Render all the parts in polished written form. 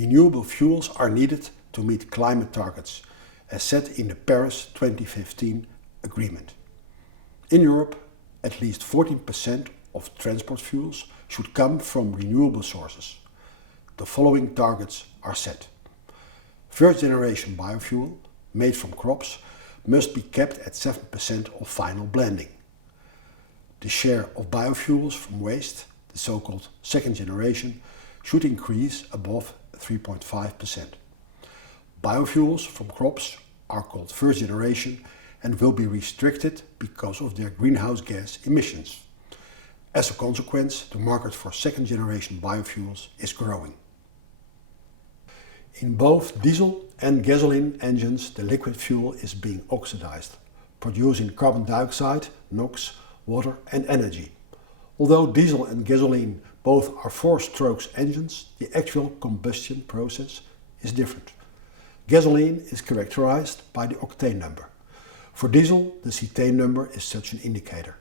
Renewable fuels are needed to meet climate targets, as set in the Paris 2015 agreement. In Europe, at least 14% of transport fuels should come from renewable sources. The following targets are set. First generation biofuel, made from crops, must be kept at 7% of final blending. The share of biofuels from waste, the so-called second generation, should increase above 3.5%. Biofuels from crops are called first generation and will be restricted because of their greenhouse gas emissions. As a consequence, the market for second generation biofuels is growing. In both diesel and gasoline engines, the liquid fuel is being oxidized, producing carbon dioxide, NOx, water and energy. Although diesel and gasoline both are 4-stroke engines, the actual combustion process is different. Gasoline is characterized by the octane number. For diesel, the cetane number is such an indicator.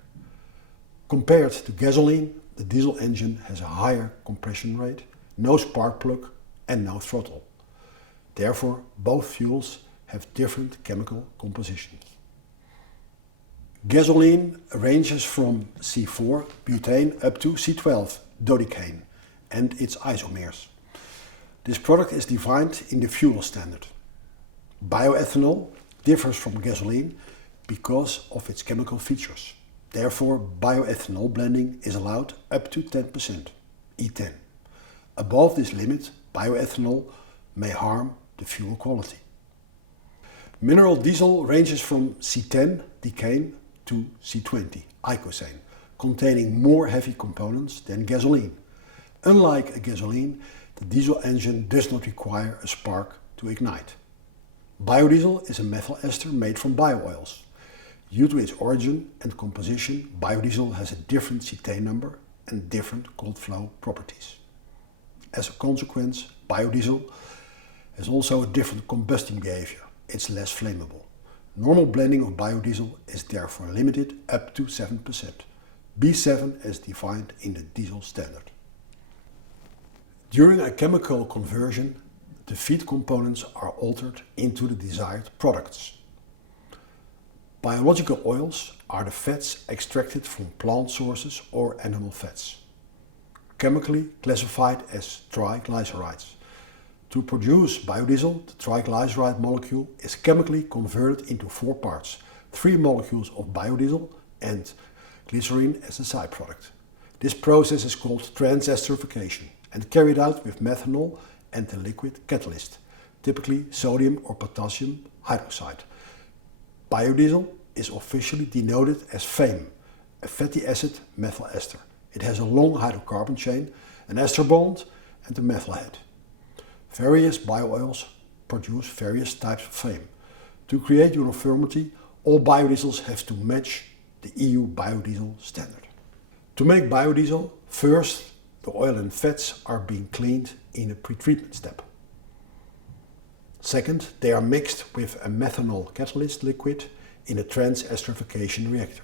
Compared to gasoline, the diesel engine has a higher compression rate, no spark plug and no throttle. Therefore, both fuels have different chemical compositions. Gasoline ranges from C4 butane up to C12 dodecane and its isomers. This product is defined in the fuel standard. Bioethanol differs from gasoline because of its chemical features. Therefore, bioethanol blending is allowed up to 10%, E10. Above this limit, bioethanol may harm the fuel quality. Mineral diesel ranges from C10 decane to C20 icosane, containing more heavy components than gasoline. Unlike a gasoline, the diesel engine does not require a spark to ignite. Biodiesel is a methyl ester made from bio-oils. Due to its origin and composition, biodiesel has a different cetane number and different cold flow properties. As a consequence, biodiesel has also a different combustion behavior. It's less flammable. Normal blending of biodiesel is therefore limited up to 7%, B7 as defined in the diesel standard. During a chemical conversion, the feed components are altered into the desired products. Biological oils are the fats extracted from plant sources or animal fats, chemically classified as triglycerides. To produce biodiesel, the triglyceride molecule is chemically converted into 4 parts, 3 molecules of biodiesel and glycerin as a side product. This process is called transesterification and carried out with methanol and a liquid catalyst, typically sodium or potassium hydroxide. Biodiesel is officially denoted as FAME, a fatty acid methyl ester. It has a long hydrocarbon chain, an ester bond and a methyl head. Various bio-oils produce various types of FAME. To create uniformity, all biodiesels have to match the EU biodiesel standard. To make biodiesel, first the oil and fats are being cleaned in a pretreatment step. Second, they are mixed with a methanol catalyst liquid in a transesterification reactor.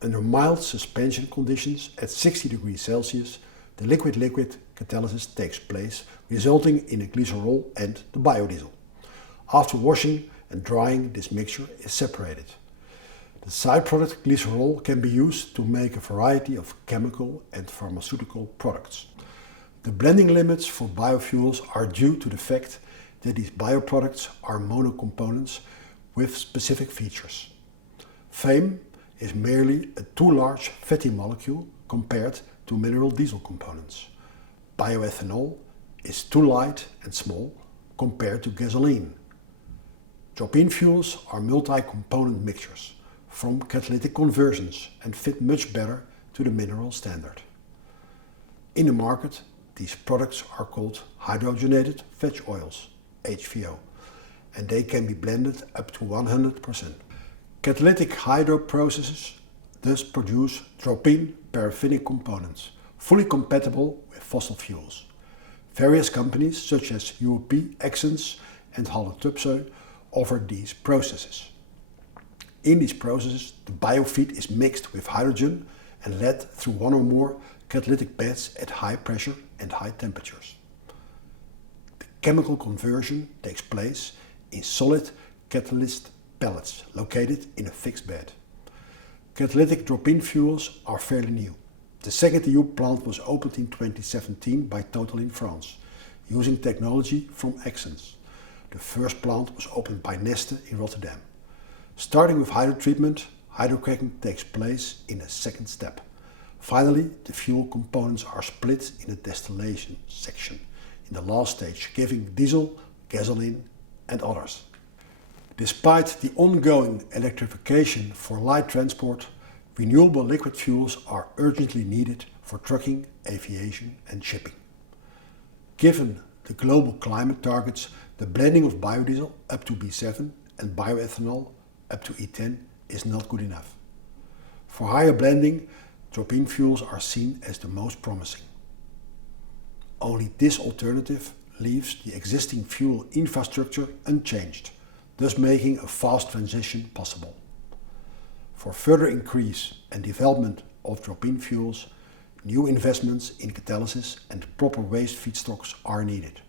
Under mild suspension conditions at 60 degrees Celsius, the liquid-liquid catalysis takes place, resulting in a glycerol and the biodiesel. After washing and drying, this mixture is separated. The side product glycerol can be used to make a variety of chemical and pharmaceutical products. The blending limits for biofuels are due to the fact that these bioproducts are monocomponents with specific features. FAME is merely a too large fatty molecule compared to mineral diesel components. Bioethanol is too light and small compared to gasoline. Drop-in fuels are multi-component mixtures from catalytic conversions and fit much better to the mineral standard. In the market, these products are called hydrogenated veg oils, HVO, and they can be blended up to 100%. Catalytic hydro processes thus produce drop-in paraffinic components, fully compatible with fossil fuels. Various companies such as UOP, Exxon and Halle Tupsøe offer these processes. In these processes, the biofeed is mixed with hydrogen and led through one or more catalytic beds at high pressure and high temperatures. The chemical conversion takes place in solid catalyst pellets located in a fixed bed. Catalytic drop-in fuels are fairly new. The second EU plant was opened in 2017 by Total in France, using technology from Exxon's. The first plant was opened by Neste in Rotterdam. Starting with hydrotreatment, hydrocracking takes place in a second step. Finally, the fuel components are split in the distillation section, in the last stage, giving diesel, gasoline and others. Despite the ongoing electrification for light transport, renewable liquid fuels are urgently needed for trucking, aviation and shipping. Given the global climate targets, the blending of biodiesel up to B7 and bioethanol up to E10 is not good enough. For higher blending, drop-in fuels are seen as the most promising. Only this alternative leaves the existing fuel infrastructure unchanged, thus making a fast transition possible. For further increase and development of drop-in fuels, new investments in catalysis and proper waste feedstocks are needed.